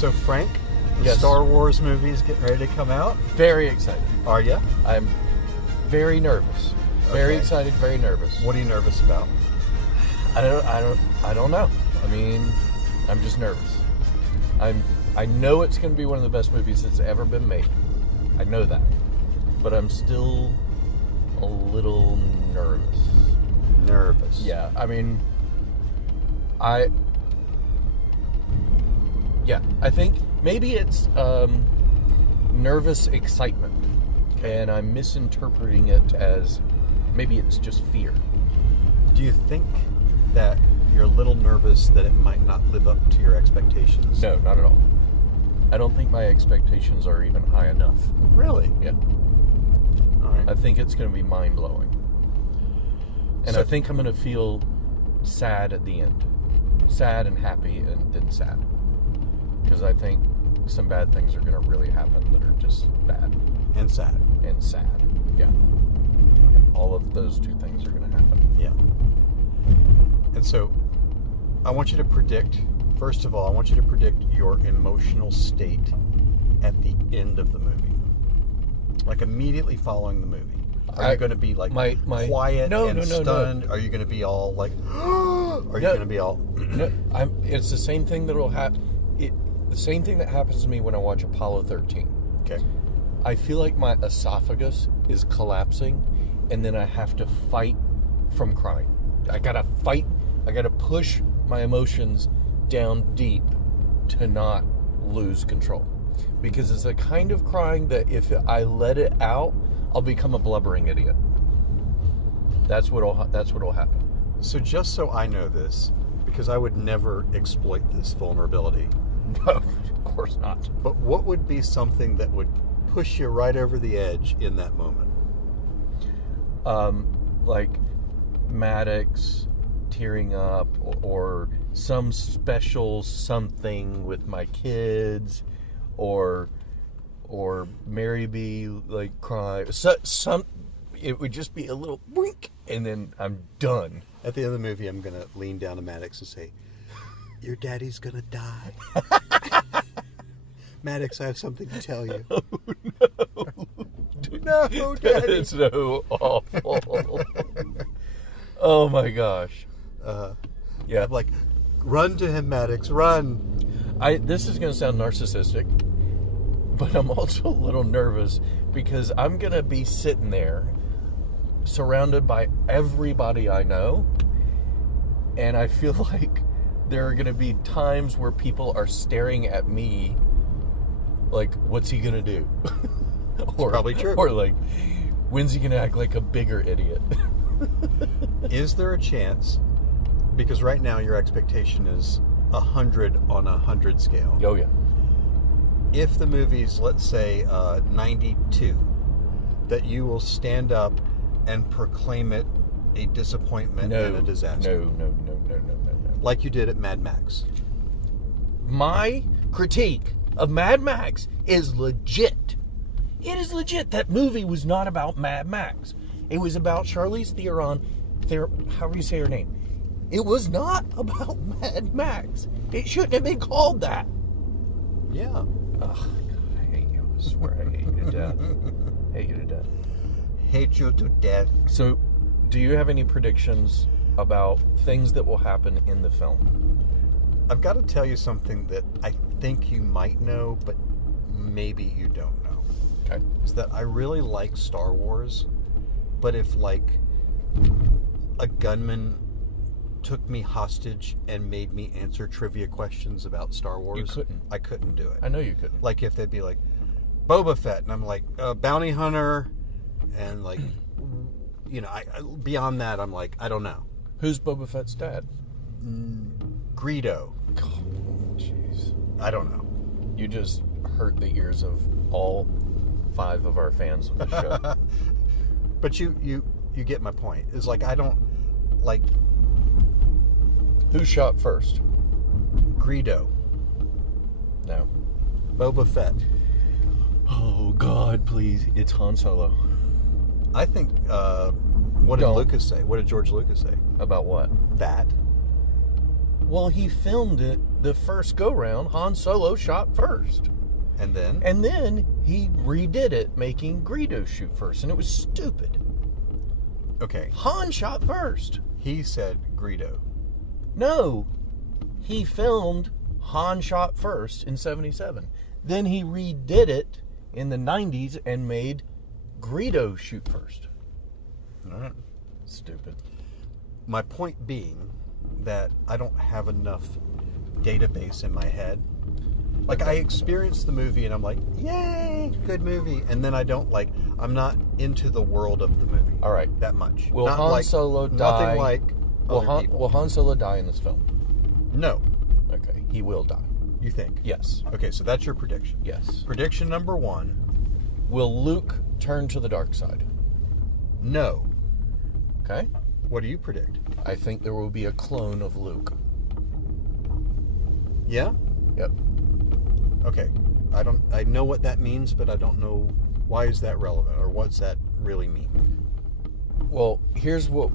So, Frank, the Yes. Star Wars movie is getting ready to come out. Very excited. Are you? I'm very nervous. Very Okay. excited, very nervous. What are you nervous about? I don't know. I mean, I'm just nervous. I know it's going to be one of the best movies that's ever been made. I know that. But I'm still a little nervous. Nervous. Yeah, I mean, I think maybe it's nervous excitement, and I'm misinterpreting it as maybe it's just fear. Do you think that you're a little nervous that it might not live up to your expectations? No, not at all. I don't think my expectations are even high enough. Really? Yeah. All right. I think it's going to be mind-blowing. And So- I think I'm going to feel sad at the end. Sad and happy and then sad. Because I think some bad things are going to really happen that are just bad And sad. and sad. Yeah. All of those two things are going to happen. Yeah. And so, I want you to predict, first of all, I want you to predict your emotional state at the end of the movie. Like immediately following the movie. Are you going to be like my quiet no, and no, no, stunned? no. Are you going to be all like, are you No. going to be all... No, it's the same thing that will happen. The same thing that happens to me when I watch Apollo 13. Okay. I feel like my esophagus is collapsing, and then I have to fight from crying. I gotta fight. I gotta push my emotions down deep to not lose control, because it's a kind of crying that if I let it out, I'll become a blubbering idiot. That's what'll happen. So just so I know this, because I would never exploit this vulnerability, No, of course not. but what would be something that would push you right over the edge in that moment? Like Maddox tearing up, or some special something with my kids, or Mary B like cry. Some it would just be a little wink, and then I'm done. At the end of the movie, I'm going to lean down to Maddox and say, your daddy's going to die. Maddox, I have something to tell you. No, Daddy. It's so awful. Oh my gosh. Yeah. I'm like, run to him, Maddox, run. This is going to sound narcissistic, but I'm also a little nervous because I'm going to be sitting there surrounded by everybody I know, and I feel like there are going to be times where people are staring at me like, what's he going to do? Or, probably true. Or like, when's he going to act like a bigger idiot? Is there a chance, because right now your expectation is 100 on a 100 scale. Oh, yeah. If the movie's, let's say, 92, that you will stand up and proclaim it a disappointment and a disaster. No. Like you did at Mad Max. My critique of Mad Max is legit. It is legit. That movie was not about Mad Max. It was about Charlize Theron. However you say her name. It was not about Mad Max. It shouldn't have been called that. Yeah. Ugh, God, I hate you. I swear I hate you to death. Hate you to death. Hate you to death. So, do you have any predictions about things that will happen in the film? I've got to tell you something that I think you might know, but maybe you don't know. Okay. Is that I really like Star Wars, but if, like, a gunman took me hostage and made me answer trivia questions about Star Wars, You couldn't. I couldn't do it. I know you couldn't. Like, if they'd be like, Boba Fett, and I'm like, bounty hunter, and, like, you know, beyond that, I'm like, I don't know. Who's Boba Fett's dad? Greedo. Oh, jeez. I don't know. You just hurt the ears of all 5 of our fans of the show. But you get my point. It's like, I don't, like... Who shot first? Greedo. No. Boba Fett. Oh, God, please. It's Han Solo. I think, what did Don't. Lucas say? What did George Lucas say? About what? That. Well, he filmed it the first go-round. Han Solo shot first. And then? And then he redid it, making Greedo shoot first. And it was stupid. Okay. Han shot first. He said Greedo. No. He filmed Han shot first in 77. Then he redid it in the 90s and made Greedo shoot first. All right. Stupid. My point being that I don't have enough database in my head. Like, I experience the movie and I'm like, yay, good movie. And then I'm not into the world of the movie. All right. That much. Will Not Han Solo die? Nothing like other people. Will Han Solo die in this film? No. Okay. He will die. You think? Yes. Okay, so that's your prediction. Yes. Prediction number 1. Will Luke turn to the dark side? No. Okay. What do you predict? I think there will be a clone of Luke. Yeah? Yep. Okay. I know what that means, but I don't know why is that relevant or what's that really mean. Well, here's what...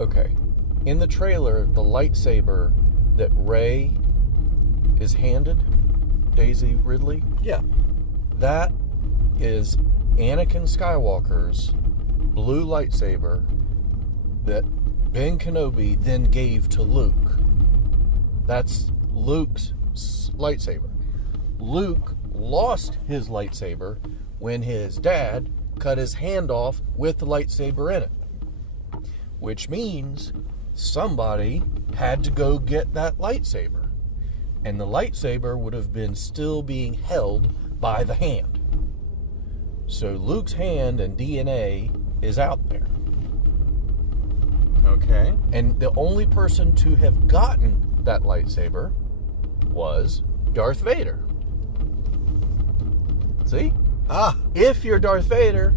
Okay. In the trailer, the lightsaber that Rey is handed, Daisy Ridley, Yeah. that is Anakin Skywalker's blue lightsaber that Ben Kenobi then gave to Luke. That's Luke's lightsaber. Luke lost his lightsaber when his dad cut his hand off with the lightsaber in it. Which means somebody had to go get that lightsaber. And the lightsaber would have been still being held by the hand. So Luke's hand and DNA is out there. Okay. And the only person to have gotten that lightsaber was Darth Vader. See? Ah. If you're Darth Vader,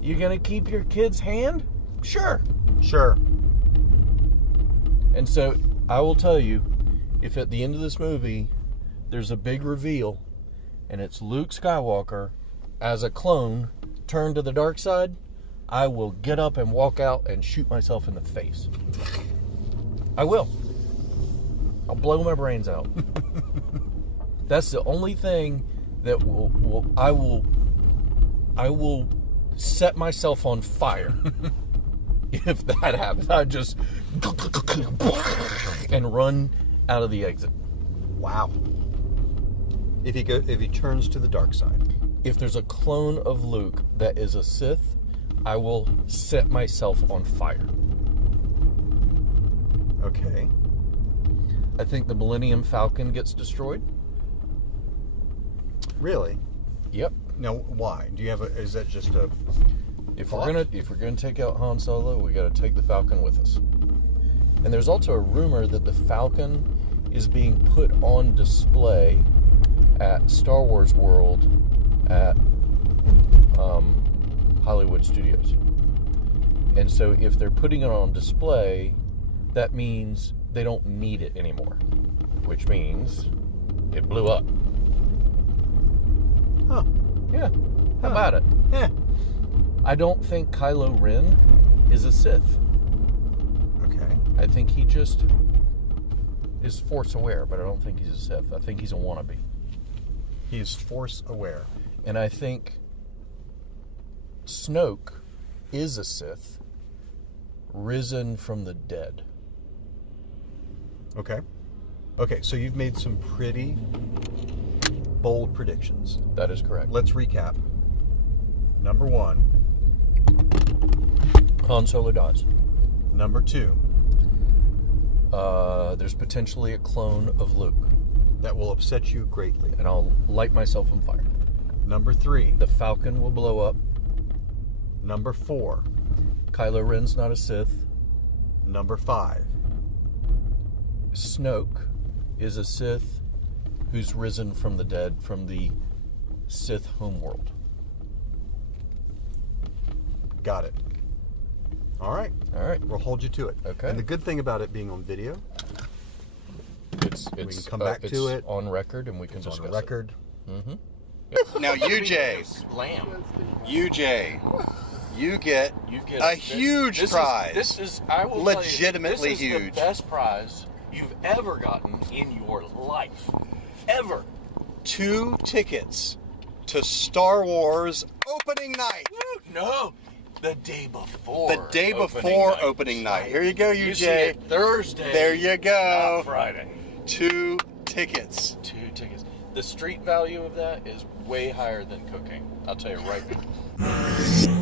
you gonna keep your kid's hand? Sure. Sure. And so I will tell you, if at the end of this movie there's a big reveal and it's Luke Skywalker as a clone turned to the dark side, I will get up and walk out and shoot myself in the face. I will. I'll blow my brains out. That's the only thing that I will set myself on fire. If that happens, I just and run out of the exit. Wow. If he turns to the dark side. If there's a clone of Luke that is a Sith, I will set myself on fire. Okay. I think the Millennium Falcon gets destroyed. Really? Yep. Now, why? Do you have is that just a If thought? we're gonna take out Han Solo, we got to take the Falcon with us. And there's also a rumor that the Falcon is being put on display at Star Wars World at Hollywood Studios. And so if they're putting it on display, that means they don't need it anymore, which means it blew up. Huh. Yeah. How about it? Yeah. I don't think Kylo Ren is a Sith. Okay. I think he just is Force aware, but I don't think he's a Sith. I think he's a wannabe. He's Force aware. And I think Snoke is a Sith risen from the dead. Okay. Okay, so you've made some pretty bold predictions. That is correct. Let's recap. Number 1. Han Solo dies. Number 2. There's potentially a clone of Luke, That will upset you greatly. and I'll light myself on fire. Number 3. The Falcon will blow up. Number 4. Kylo Ren's not a Sith. Number 5. Snoke is a Sith who's risen from the dead from the Sith homeworld. Got it. All right. All right. We'll hold you to it. Okay. And the good thing about it being on video, It's can come back to it. on record, and we can it's discuss on record. Now, UJ, you get a huge prize. This is I will Legitimately tell you, this is huge. the best prize you've ever gotten in your life. Ever. 2 tickets to Star Wars opening night. Woo, no. The day before. The day before opening night. Here you go, You see UJ. it Thursday. There you go. Not Friday. 2 tickets. 2 tickets. The street value of that is way higher than cooking. I'll tell you right now.